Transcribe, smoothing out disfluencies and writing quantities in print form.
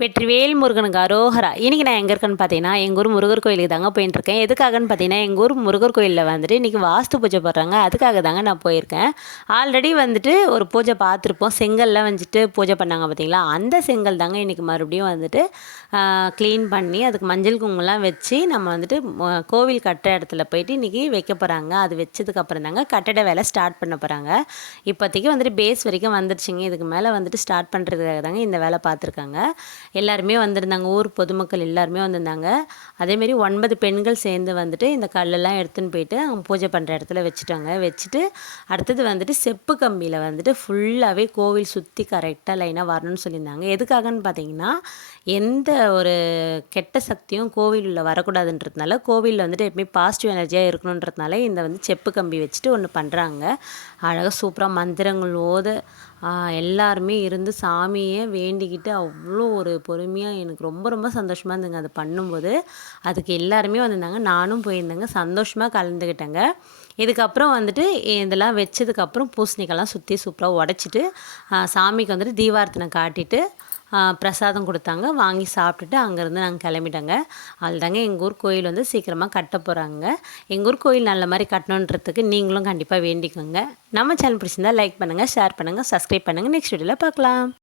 வெற்றிவேல் முருகனுக்கு அரோகரா. இன்றைக்கி நான் எங்கே இருக்கேன்னு பார்த்தீங்கன்னா, எங்கள் ஊர் முருகர் கோயிலுக்கு தாங்க போயிட்டுருக்கேன். எதுக்காகன்னு பார்த்தீங்கன்னா, எங்கள் ஊர் முருகர் கோயிலில் வந்துட்டு இன்றைக்கி வாஸ்து பூஜை போடுறாங்க. அதுக்காக தாங்க நான் போயிருக்கேன். ஆல்ரெடி வந்துட்டு ஒரு பூஜை பார்த்துருப்போம். செங்கல்லாம் வந்துட்டு பூஜை பண்ணாங்க பார்த்தீங்களா, அந்த செங்கல் தாங்க இன்றைக்கி மறுபடியும் வந்துட்டு க்ளீன் பண்ணி அதுக்கு மஞ்சள் குங்குமம்லாம் வச்சு நம்ம வந்துட்டு கோவில் கட்டுற இடத்துல போயிட்டு இன்றைக்கி வைக்க போகிறாங்க. அது வச்சதுக்கப்புறம் தாங்க கட்டட வேலை ஸ்டார்ட் பண்ண போகிறாங்க. இப்போதைக்கு வந்துட்டு பேஸ் வரைக்கும் வந்துடுச்சுங்க. இதுக்கு மேலே வந்துட்டு ஸ்டார்ட் பண்ணுறதுக்காக தாங்க இந்த வேலை பார்த்துருக்காங்க. எல்லாருமே வந்திருந்தாங்க. ஊர் பொதுமக்கள் எல்லாருமே வந்திருந்தாங்க. அதேமாரி 9 பெண்கள் சேர்ந்து வந்துட்டு இந்த கல்லெல்லாம் எடுத்துன்னு போயிட்டு அவங்க பூஜை பண்ணுற இடத்துல வச்சுட்டாங்க. வச்சுட்டு அடுத்தது வந்துட்டு செப்பு கம்பியில் வந்துட்டு ஃபுல்லாகவே கோவில் சுற்றி கரெக்டாக லைனாக வரணும்னு சொல்லியிருந்தாங்க. எதுக்காகன்னு பார்த்தீங்கன்னா, எந்த ஒரு கெட்ட சக்தியும் கோவில் உள்ள வரக்கூடாதுன்றதுனால, கோவிலில் வந்துட்டு எப்பவுமே பாசிட்டிவ் எனர்ஜியாக இருக்கணுன்றதுனால இந்த வந்து செப்பு கம்பி வச்சுட்டு ஒன்று பண்ணுறாங்க. அழகாக சூப்பராக மந்திரங்கள் ஓத எல்லாருமே இருந்து சாமியை வேண்டிக்கிட்டு அவ்வளோ ஒரு பொறுமையாக எனக்கு ரொம்ப ரொம்ப சந்தோஷமாக இருந்ததுங்க அது பண்ணும்போது. அதுக்கு எல்லாருமே வந்திருந்தாங்க. நானும் போயிருந்தேங்க. சந்தோஷமாக கலந்துக்கிட்டேங்க. இதுக்கப்புறம் வந்துட்டு இதெல்லாம் வச்சதுக்கப்புறம் பூசணிக்கெல்லாம் சுற்றி சூப்பராக உடச்சிட்டு சாமிக்கு வந்துட்டு தீபார்த்தனை காட்டிட்டு பிரசாதம் கொடுத்தாங்க. வாங்கி சாப்பிட்டுட்டு அங்கேருந்து நாங்கள் கிளம்பிட்டோங்க. அதுதாங்க எங்கள் ஊர் கோயில் வந்து சீக்கிரமாக கட்ட போகிறாங்க. எங்கள் ஊர் கோயில் நல்ல மாதிரி கட்டணுன்றதுக்கு நீங்களும் கண்டிப்பாக வேண்டிக்கோங்க. நம்ம சேனல் பிடிச்சிருந்தா லைக் பண்ணுங்கள், ஷேர் பண்ணுங்கள், சப்ஸ்கிரைப் பண்ணுங்கள். நெக்ஸ்ட் வீடியோவில் பார்க்கலாம்.